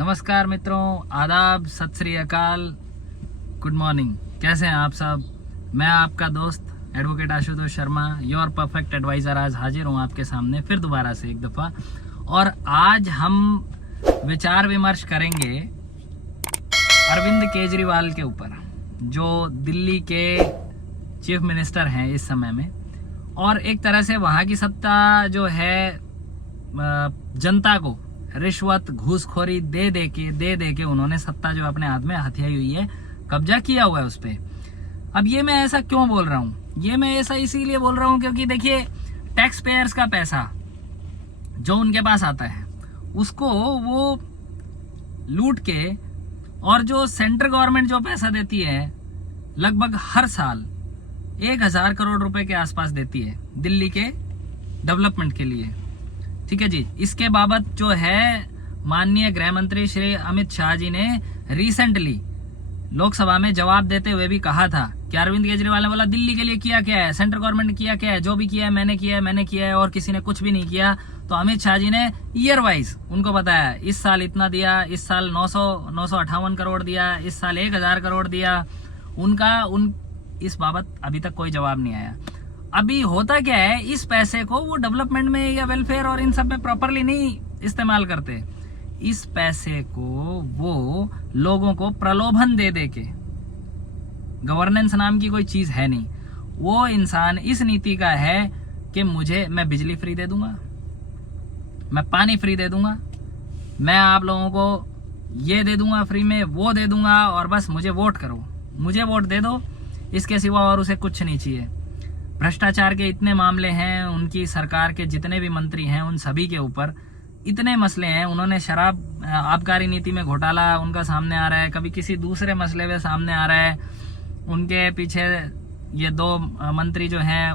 नमस्कार मित्रों, आदाब, सत श्री अकाल, गुड मॉर्निंग। कैसे हैं आप सब? मैं आपका दोस्त advocate Ashutosh Sharma, your perfect adviser, आज हाजिर हूँ आपके सामने फिर दोबारा से एक दफ़ा। और आज हम विचार विमर्श करेंगे अरविंद केजरीवाल के ऊपर, जो दिल्ली के चीफ मिनिस्टर हैं इस समय में। और एक तरह से वहाँ की सत्ता जो है जनता को रिश्वत घूसखोरी दे दे के उन्होंने सत्ता जो अपने हाथ में हथियाई हुई है, कब्जा किया हुआ है उस पर। अब ये मैं ऐसा क्यों बोल रहा हूँ? ये मैं ऐसा इसीलिए बोल रहा हूँ क्योंकि देखिए, टैक्स पेयर्स का पैसा जो उनके पास आता है उसको वो लूट के, और जो सेंट्रल गवर्नमेंट जो पैसा देती है लगभग हर साल 1000 करोड़ रुपए के आसपास देती है दिल्ली के डेवलपमेंट के लिए। ठीक है जी। इसके बाबत जो है माननीय गृह मंत्री श्री अमित शाह जी ने रिसेंटली लोकसभा में जवाब देते हुए भी कहा था कि अरविंद केजरीवाल ने बोला दिल्ली के लिए किया क्या है, सेंट्रल गवर्नमेंट ने किया क्या है, जो भी किया है मैंने किया है और किसी ने कुछ भी नहीं किया। तो अमित शाह जी ने ईयर वाइज उनको बताया, इस साल इतना दिया, इस साल 958 करोड़ दिया, इस साल 1000 करोड़ दिया। इस बाबत अभी तक कोई जवाब नहीं आया। अभी होता क्या है, इस पैसे को वो डेवलपमेंट में या वेलफेयर और इन सब में प्रॉपरली नहीं इस्तेमाल करते। इस पैसे को वो लोगों को प्रलोभन दे के, गवर्नेंस नाम की कोई चीज है नहीं। वो इंसान इस नीति का है कि मैं बिजली फ्री दे दूंगा, मैं पानी फ्री दे दूंगा, मैं आप लोगों को ये दे दूंगा फ्री में, वो दे दूंगा, और बस मुझे वोट करो, मुझे वोट दे दो, इसके सिवा और उसे कुछ नहीं चाहिए। भ्रष्टाचार के इतने मामले हैं, उनकी सरकार के जितने भी मंत्री हैं उन सभी के ऊपर इतने मसले हैं। उन्होंने शराब आबकारी नीति में घोटाला उनका सामने आ रहा है, कभी किसी दूसरे मसले में सामने आ रहा है। उनके पीछे ये 2 मंत्री जो हैं,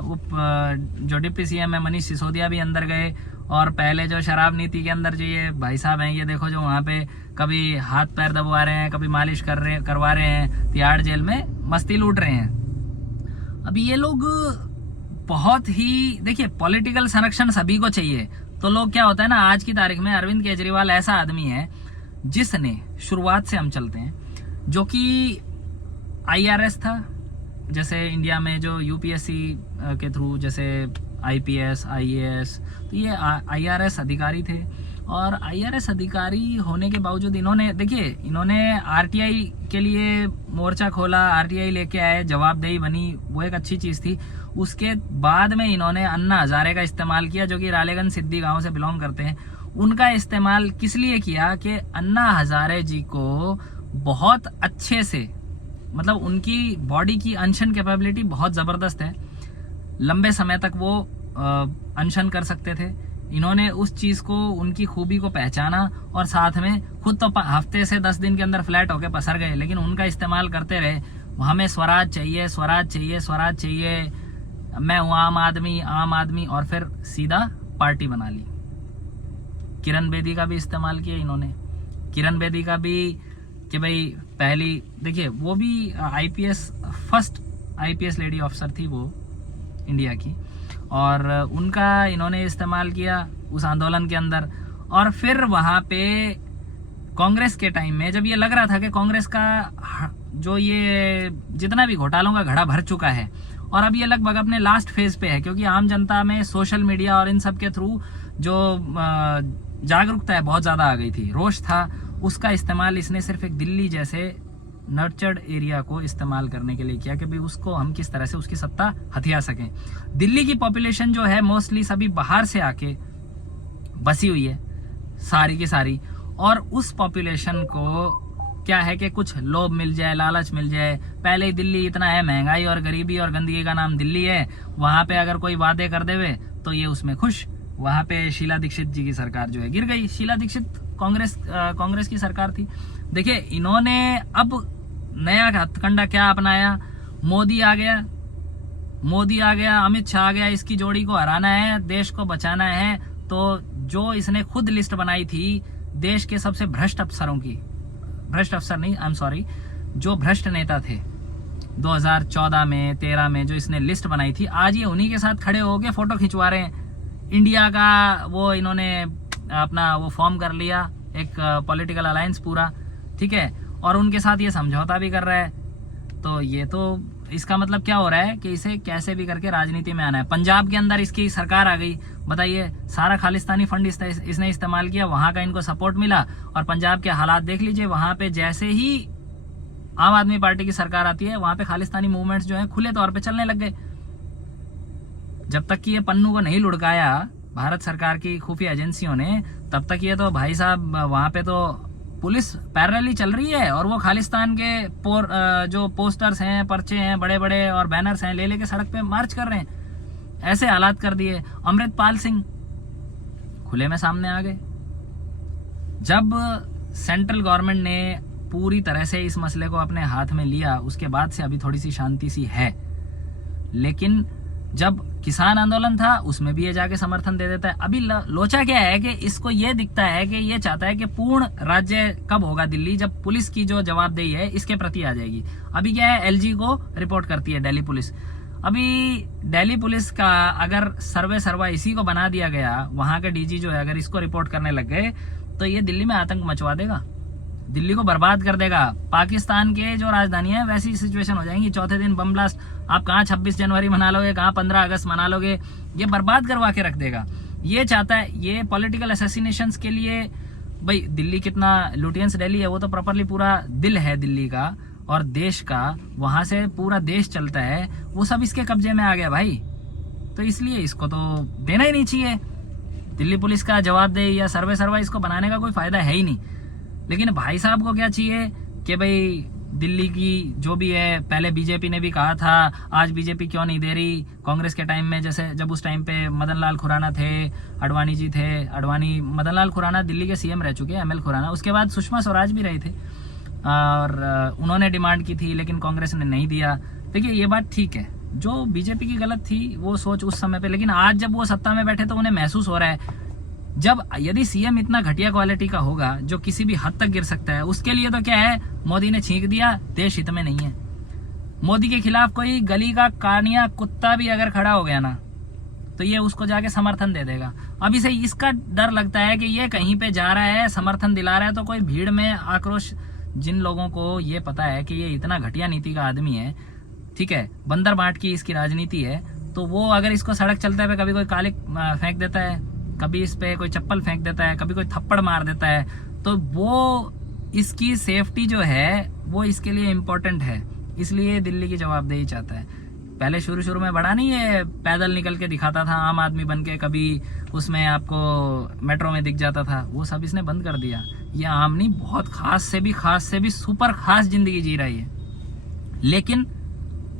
जो डिप्टी सीएम है मनीष सिसोदिया भी अंदर गए। और पहले जो शराब नीति के अंदर जो ये भाई साहब हैं, ये देखो जो वहाँ पे कभी हाथ पैर दबवा रहे हैं, कभी मालिश करवा रहे हैं, तिहाड़ जेल में मस्ती लूट रहे हैं। अभी ये लोग बहुत ही, देखिए, पॉलिटिकल संरक्षण सभी को चाहिए। तो लोग क्या होता है ना, आज की तारीख में अरविंद केजरीवाल ऐसा आदमी है जिसने, शुरुआत से हम चलते हैं, जो कि IRS था, जैसे इंडिया में जो UPSC के थ्रू जैसे IPS IAS, तो ये IRS अधिकारी थे। और IRS अधिकारी होने के बावजूद इन्होंने RTI के लिए मोर्चा खोला, RTI लेके आए, जवाबदेही बनी, वो एक अच्छी चीज़ थी। उसके बाद में इन्होंने अन्ना हजारे का इस्तेमाल किया, जो कि रालेगंज सिद्धि गांव से बिलोंग करते हैं। उनका इस्तेमाल किस लिए किया कि अन्ना हजारे जी को बहुत अच्छे से, मतलब उनकी बॉडी की अनशन कैपेबिलिटी बहुत ज़बरदस्त है, लंबे समय तक वो अनशन कर सकते थे। इन्होंने उस चीज़ को, उनकी खूबी को पहचाना, और साथ में खुद तो हफ्ते से 10 दिन के अंदर फ्लैट होके पसर गए, लेकिन उनका इस्तेमाल करते रहे। हमें स्वराज चाहिए, स्वराज चाहिए, स्वराज चाहिए, मैं हूँ आम आदमी, और फिर सीधा पार्टी बना ली। किरण बेदी का भी इस्तेमाल किया इन्होंने, किरण बेदी का भी, कि भाई पहली, देखिए वो भी फर्स्ट IPS लेडी ऑफिसर थी वो इंडिया की, और उनका इन्होंने इस्तेमाल किया उस आंदोलन के अंदर। और फिर वहाँ पे कांग्रेस के टाइम में, जब ये लग रहा था कि कांग्रेस का जो ये जितना भी घोटालों का घड़ा भर चुका है, और अब ये लगभग अपने लास्ट फेज पे है, क्योंकि आम जनता में सोशल मीडिया और इन सब के थ्रू जो जागरूकता है बहुत ज़्यादा आ गई थी, रोष था, उसका इस्तेमाल इसने सिर्फ एक दिल्ली जैसे नर्चर्ड एरिया को इस्तेमाल करने के लिए किया कि भाई उसको हम किस तरह से उसकी सत्ता हथिया सकें। दिल्ली की पॉपुलेशन जो है मोस्टली सभी बाहर से आके बसी हुई है, सारी की सारी। और उस पॉपुलेशन को क्या है कि कुछ लोभ मिल जाए, लालच मिल जाए। पहले ही दिल्ली इतना है, महंगाई और गरीबी और गंदगी का नाम दिल्ली है, वहां पे अगर कोई वादे कर देवे तो ये उसमें खुश। वहां पे शीला दीक्षित जी की सरकार जो है गिर गई। शीला दीक्षित कांग्रेस की सरकार थी। देखिए, इन्होंने अब नया हथकंडा क्या अपनाया, मोदी आ गया, अमित शाह आ गया, इसकी जोड़ी को हराना है, देश को बचाना है। तो जो इसने खुद लिस्ट बनाई थी देश के सबसे भ्रष्ट जो भ्रष्ट नेता थे 2014 में 13 में, जो इसने लिस्ट बनाई थी, आज ये उन्हीं के साथ खड़े होके फोटो खिंचवा रहे हैं। इंडिया का वो इन्होंने अपना वो फॉर्म कर लिया, एक पॉलिटिकल अलायंस पूरा, ठीक है, और उनके साथ ये समझौता भी कर रहा है। तो ये तो इसका मतलब क्या हो रहा है कि इसे कैसे भी करके राजनीति में आना है। पंजाब के अंदर इसकी सरकार आ गई, बताइए, सारा खालिस्तानी फंड इसने इस्तेमाल किया, वहां का इनको सपोर्ट मिला, और पंजाब के हालात देख लीजिए, वहां पे जैसे ही आम आदमी पार्टी की सरकार आती है वहां पे खालिस्तानी मूवमेंट्स जो है खुले तौर पे चलने लग गए। जब तक कि ये पन्नू को नहीं लुढ़काया भारत सरकार की खुफिया एजेंसियों ने, तब तक ये तो भाई साहब वहां पे तो पुलिस पैरेलली चल रही है, और वो खालिस्तान के जो पोस्टर्स हैं, पर्चे हैं, बड़े बड़े और बैनर्स हैं, ले लेके सड़क पे मार्च कर रहे हैं। ऐसे हालात कर दिए। अमृतपाल सिंह खुले में सामने आ गए। जब सेंट्रल गवर्नमेंट ने पूरी तरह से इस मसले को अपने हाथ में लिया, उसके बाद से अभी थोड़ी सी शांति सी है। लेकिन जब किसान आंदोलन था उसमें भी ये जाके समर्थन दे देता है। अभी लोचा क्या है कि इसको ये दिखता है कि ये चाहता है कि पूर्ण राज्य कब होगा दिल्ली, जब पुलिस की जो जवाबदेही है इसके प्रति आ जाएगी। अभी क्या है, एलजी को रिपोर्ट करती है दिल्ली पुलिस। अभी दिल्ली पुलिस का अगर सर्वा इसी को बना दिया गया, वहां के डीजी जो है अगर इसको रिपोर्ट करने लग गए, तो ये दिल्ली में आतंक मचवा देगा, दिल्ली को बर्बाद कर देगा। पाकिस्तान के जो राजधानी है वैसी सिचुएशन हो जाएंगी। चौथे दिन बम ब्लास्ट, आप कहाँ 26 जनवरी मना लोगे, कहाँ 15 अगस्त मना लोगे, ये बर्बाद करवा के रख देगा। ये चाहता है, ये पॉलिटिकल असैसिनेशंस के लिए। भाई दिल्ली कितना लुटियंस दिल्ली है, वो तो प्रॉपरली पूरा दिल है दिल्ली का और देश का, वहां से पूरा देश चलता है, वो सब इसके कब्जे में आ गया भाई। तो इसलिए इसको तो देना ही नहीं चाहिए। दिल्ली पुलिस का जवाबदेही या सर्वा इसको बनाने का कोई फायदा है ही नहीं। लेकिन भाई साहब को क्या चाहिए कि भाई दिल्ली की जो भी है, पहले बीजेपी ने भी कहा था, आज बीजेपी क्यों नहीं दे रही। कांग्रेस के टाइम में, जैसे जब उस टाइम पे मदन लाल खुराना थे, अडवाणी जी थे, मदन लाल खुराना दिल्ली के सीएम रह चुके हैं, एमएल खुराना, उसके बाद सुषमा स्वराज भी रहे थे, और उन्होंने डिमांड की थी लेकिन कांग्रेस ने नहीं दिया। देखिए ये बात ठीक है, जो बीजेपी की गलत थी वो सोच उस समय पे, लेकिन आज जब वो सत्ता में बैठे तो उन्हें महसूस हो रहा है, जब यदि सीएम इतना घटिया क्वालिटी का होगा जो किसी भी हद तक गिर सकता है, उसके लिए तो क्या है, मोदी ने छींक दिया, देश हित में नहीं है। मोदी के खिलाफ कोई गली का कानिया कुत्ता भी अगर खड़ा हो गया ना, तो ये उसको जाके समर्थन दे देगा। अभी से इसका डर लगता है कि ये कहीं पे जा रहा है, समर्थन दिला रहा है, तो कोई भीड़ में आक्रोश, जिन लोगों को ये पता है कि ये इतना घटिया नीति का आदमी है, ठीक है, बंदर बांट की इसकी राजनीति है, तो वो अगर इसको सड़क चलते हुए कभी कोई कालिक फेंक देता है, कभी इस पे कोई चप्पल फेंक देता है, कभी कोई थप्पड़ मार देता है, तो वो इसकी सेफ्टी जो है वो इसके लिए इम्पोर्टेंट है। इसलिए दिल्ली की जवाबदेही चाहता है। पहले शुरू में बड़ा नहीं है, पैदल निकल के दिखाता था आम आदमी बन के, कभी उसमें आपको मेट्रो में दिख जाता था, वो सब इसने बंद कर दिया। ये आम नहीं, बहुत खास से भी सुपर खास जिंदगी जी रही है। लेकिन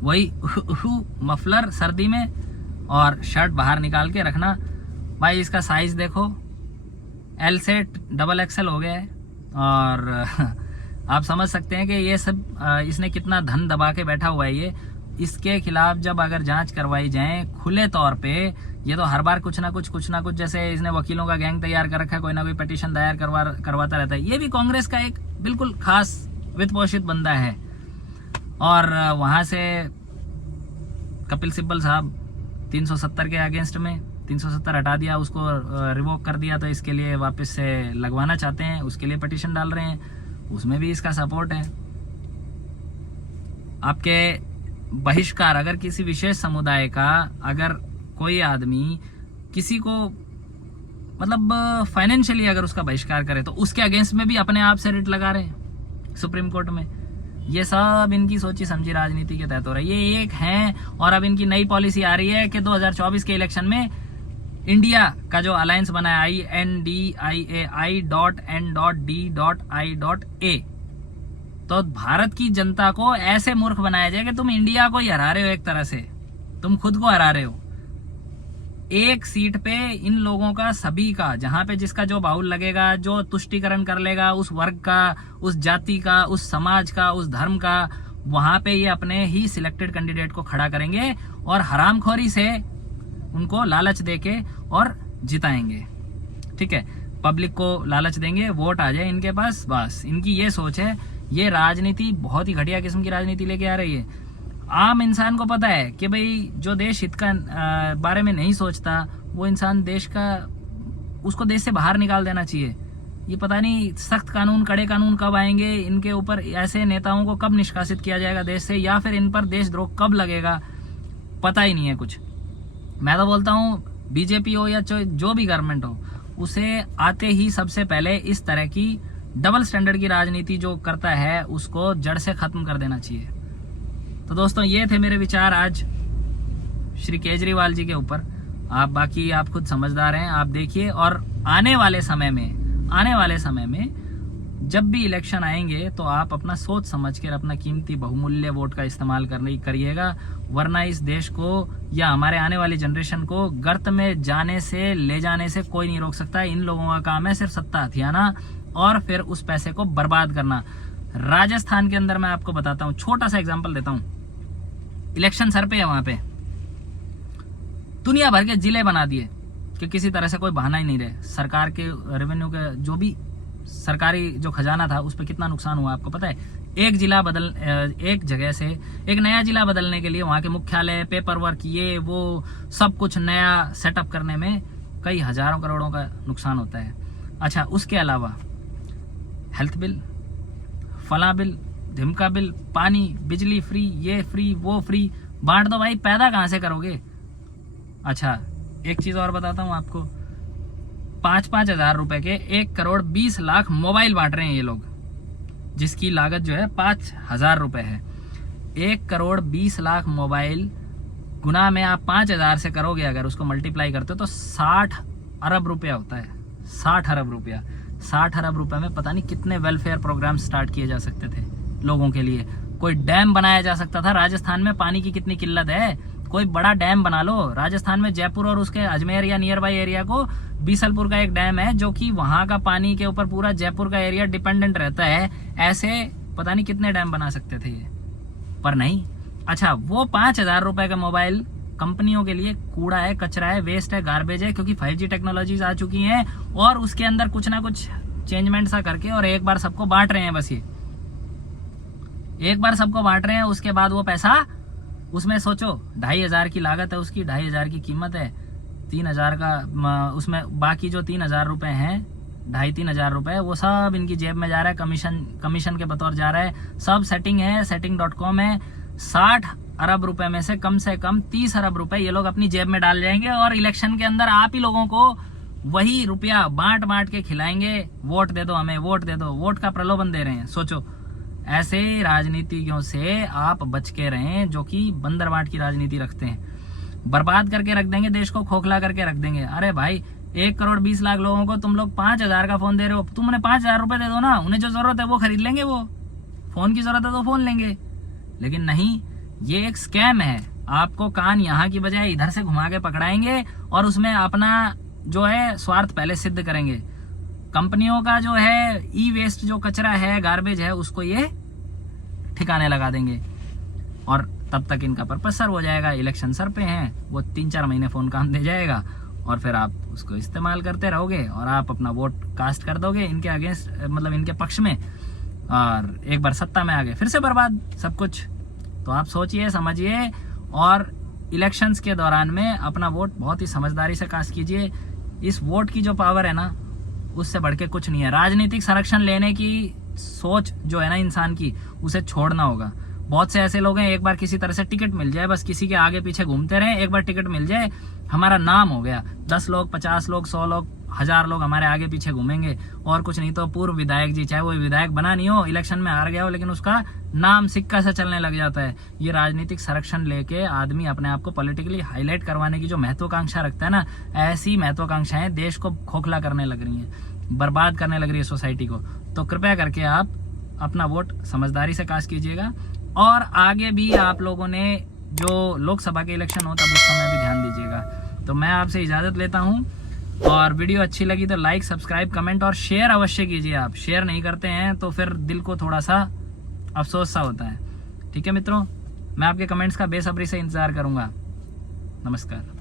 वही मफलर सर्दी में और शर्ट बाहर निकाल के रखना। भाई इसका साइज देखो, एल से XXL हो गया है, और आप समझ सकते हैं कि ये सब इसने कितना धन दबा के बैठा हुआ है। ये इसके खिलाफ जब अगर जांच करवाई जाए खुले तौर पे, ये तो हर बार कुछ ना कुछ जैसे इसने वकीलों का गैंग तैयार कर रखा है, कोई ना कोई पिटीशन दायर करवाता रहता है। ये भी कांग्रेस का एक बिल्कुल खास वित्त पोषित बंदा है। और वहां से कपिल सिब्बल साहब 370 के अगेंस्ट में 370 हटा दिया, उसको रिवोक कर दिया, तो इसके लिए वापस से लगवाना चाहते हैं, उसके लिए पिटीशन डाल रहे हैं, उसमें भी इसका सपोर्ट है। आपके बहिष्कार, अगर किसी विशेष समुदाय का अगर कोई आदमी किसी को मतलब फाइनेंशियली अगर उसका बहिष्कार करे, तो उसके अगेंस्ट में भी अपने आप से रिट लगा रहे हैं सुप्रीम कोर्ट में। ये सब इनकी सोची समझी राजनीति के तहत हो रहा है। ये एक है, और अब इनकी नई पॉलिसी आ रही है कि 2024 के इलेक्शन में इंडिया का जो अलायंस बना है INDIAI.N.D.I.A, तो भारत की जनता को ऐसे मूर्ख बनाया जाए कि तुम इंडिया को ही हरा रहे हो, एक तरह से तुम खुद को हरा रहे हो। एक सीट पे इन लोगों का, सभी का, जहां पे जिसका जो बाहुल लगेगा, जो तुष्टीकरण कर लेगा उस वर्ग का, उस जाति का, उस समाज का, उस धर्म का, वहां पे ये अपने ही सिलेक्टेड कैंडिडेट को खड़ा करेंगे और हरामखोरी से उनको लालच देके और जिताएंगे। ठीक है, पब्लिक को लालच देंगे, वोट आ जाए इनके पास, बस इनकी ये सोच है। ये राजनीति बहुत ही घटिया किस्म की राजनीति लेके आ रही है। आम इंसान को पता है कि भाई जो देश हित का बारे में नहीं सोचता, वो इंसान देश का, उसको देश से बाहर निकाल देना चाहिए। ये पता नहीं सख्त कानून, कड़े कानून कब आएंगे इनके ऊपर, ऐसे नेताओं को कब निष्कासित किया जाएगा देश से, या फिर इन पर देशद्रोह कब लगेगा, पता ही नहीं है कुछ। मैं तो बोलता हूँ बीजेपी हो या जो भी गवर्नमेंट हो, उसे आते ही सबसे पहले इस तरह की डबल स्टैंडर्ड की राजनीति जो करता है उसको जड़ से खत्म कर देना चाहिए। तो दोस्तों ये थे मेरे विचार आज श्री केजरीवाल जी के ऊपर। आप बाकी आप खुद समझदार हैं, आप देखिए। और आने वाले समय में जब भी इलेक्शन आएंगे तो आप अपना सोच समझ कर अपना कीमती बहुमूल्य वोट का इस्तेमाल करिएगा, वरना इस देश को या हमारे आने वाली जनरेशन को गर्त में जाने से, ले जाने से कोई नहीं रोक सकता। इन लोगों का काम है सिर्फ सत्ता हथियाना और फिर उस पैसे को बर्बाद करना। राजस्थान के अंदर मैं आपको बताता हूँ, छोटा सा एग्जांपल देता हूँ। इलेक्शन सर पे है, वहां पे दुनिया भर के जिले बना दिए कि किसी तरह से कोई बहाना ही नहीं रहे। सरकार के रेवेन्यू के जो भी सरकारी जो खजाना था उस पर कितना नुकसान हुआ आपको पता है। एक जगह से एक नया जिला बदलने के लिए वहां के मुख्यालय, पेपर वर्क, ये वो सब कुछ नया सेटअप करने में कई हजारों करोड़ों का नुकसान होता है। अच्छा, उसके अलावा हेल्थ बिल, फला बिल, ढिमका बिल, पानी, बिजली फ्री, ये फ्री, वो फ्री, बांट दो भाई, पैदा कहां से करोगे। अच्छा, एक चीज और बताता हूं आपको, 5-5 हजार रुपए के 1,20,00,000 मोबाइल बांट रहे हैं ये लोग, जिसकी लागत जो है 5,000 रुपए है। 1,20,00,000 मोबाइल गुना में आप 5,000 से करोगे, अगर उसको मल्टीप्लाई करते हो तो 60 अरब रुपया होता है। 60 अरब रुपया, 60 अरब रुपए में पता नहीं कितने वेलफेयर प्रोग्राम स्टार्ट किए जा सकते थे लोगों के लिए। कोई डैम बनाया जा सकता था। राजस्थान में पानी की कितनी किल्लत है, कोई बड़ा डैम बना लो। राजस्थान में जयपुर और उसके अजमेर या नियर बाई एरिया को बीसलपुर का एक डैम है जो कि वहां का पानी के ऊपर पूरा जयपुर का एरिया डिपेंडेंट रहता है। ऐसे पता नहीं कितने डैम बना सकते थे ये, पर नहीं। अच्छा, वो 5,000 रुपए का मोबाइल कंपनियों के लिए कूड़ा है, कचरा है, वेस्ट है, गार्बेज है, क्योंकि 5G टेक्नोलॉजीज आ चुकी हैं और उसके अंदर कुछ ना कुछ चेंजमेंट सा करके और एक बार सबको बांट रहे हैं। बस ये एक बार सबको बांट रहे हैं, उसके बाद वो पैसा उसमें सोचो 2,500 की लागत है उसकी, 2,500 की कीमत है, 3,000 का उसमें बाकी जो 3,000 रुपए हैं, 2,500-3,000 रुपए, वो सब इनकी जेब में जा रहा है, कमीशन के बतौर जा रहा है। सब सेटिंग है, setting.com है। 60 अरब रुपए में से कम 30 अरब रुपए ये लोग अपनी जेब में डाल जाएंगे और इलेक्शन के अंदर आप ही लोगों को वही रुपया बांट के खिलाएंगे। वोट दे दो हमें, वोट दे दो, वोट का प्रलोभन दे रहे हैं। सोचो, ऐसे राजनीतिज्ञों से आप बच के रहें जो कि बंदरबाट की राजनीति रखते हैं। बर्बाद करके रख देंगे देश को, खोखला करके रख देंगे। अरे भाई, 1,20,00,000 लोगों को तुम लोग 5,000 का फोन दे रहे हो, तुम उन्हें 5,000 रुपए दे दो ना, उन्हें जो जरूरत है वो खरीद लेंगे। वो फोन की जरूरत है तो फोन लेंगे, लेकिन नहीं, ये एक स्कैम है। आपको कान यहाँ की बजाय इधर से घुमा के पकड़ाएंगे और उसमें अपना जो है स्वार्थ पहले सिद्ध करेंगे। कंपनियों का जो है ई वेस्ट, जो कचरा है, गार्बेज है, उसको ये ठिकाने लगा देंगे और तब तक इनका पर्पस सर्व हो जाएगा। इलेक्शन सर पे हैं, वो 3-4 महीने फोन काम दे जाएगा और फिर आप उसको इस्तेमाल करते रहोगे और आप अपना वोट कास्ट कर दोगे इनके अगेंस्ट, मतलब इनके पक्ष में, और एक बार सत्ता में आ गए फिर से बर्बाद सब कुछ। तो आप सोचिए, समझिए और इलेक्शंस के दौरान में अपना वोट बहुत ही समझदारी से कास्ट कीजिए। इस वोट की जो पावर है ना, उससे बढ़ के कुछ नहीं है। राजनीतिक संरक्षण लेने की सोच जो है ना इंसान की, उसे छोड़ना होगा। बहुत से ऐसे लोग हैं, एक बार किसी तरह से टिकट मिल जाए, बस किसी के आगे पीछे घूमते रहे, एक बार टिकट मिल जाए, हमारा नाम हो गया। 10 लोग, 50 लोग, 100 लोग, 1000 लोग हमारे आगे पीछे घूमेंगे और कुछ नहीं तो पूर्व विधायक जी, चाहे वो विधायक बना नहीं हो, इलेक्शन में हार गया हो, लेकिन उसका नाम सिक्का से चलने लग जाता है। ये राजनीतिक संरक्षण लेके आदमी अपने आप को पॉलिटिकली हाईलाइट करवाने की जो महत्वाकांक्षा रखता है ना, ऐसी महत्वाकांक्षाएं देश को खोखला करने लग रही हैं, बर्बाद करने लग रही है सोसाइटी को। तो कृपया करके आप अपना वोट समझदारी से कास्ट कीजिएगा और आगे भी आप लोगों ने जो लोकसभा के इलेक्शन हो तब उस समय भी ध्यान दीजिएगा। तो मैं आपसे इजाजत लेता हूं और वीडियो अच्छी लगी तो लाइक, सब्सक्राइब, कमेंट और शेयर अवश्य कीजिए। आप शेयर नहीं करते हैं तो फिर दिल को थोड़ा सा अफसोस सा होता है। ठीक है मित्रों, मैं आपके कमेंट्स का बेसब्री से इंतजार करूंगा। नमस्कार।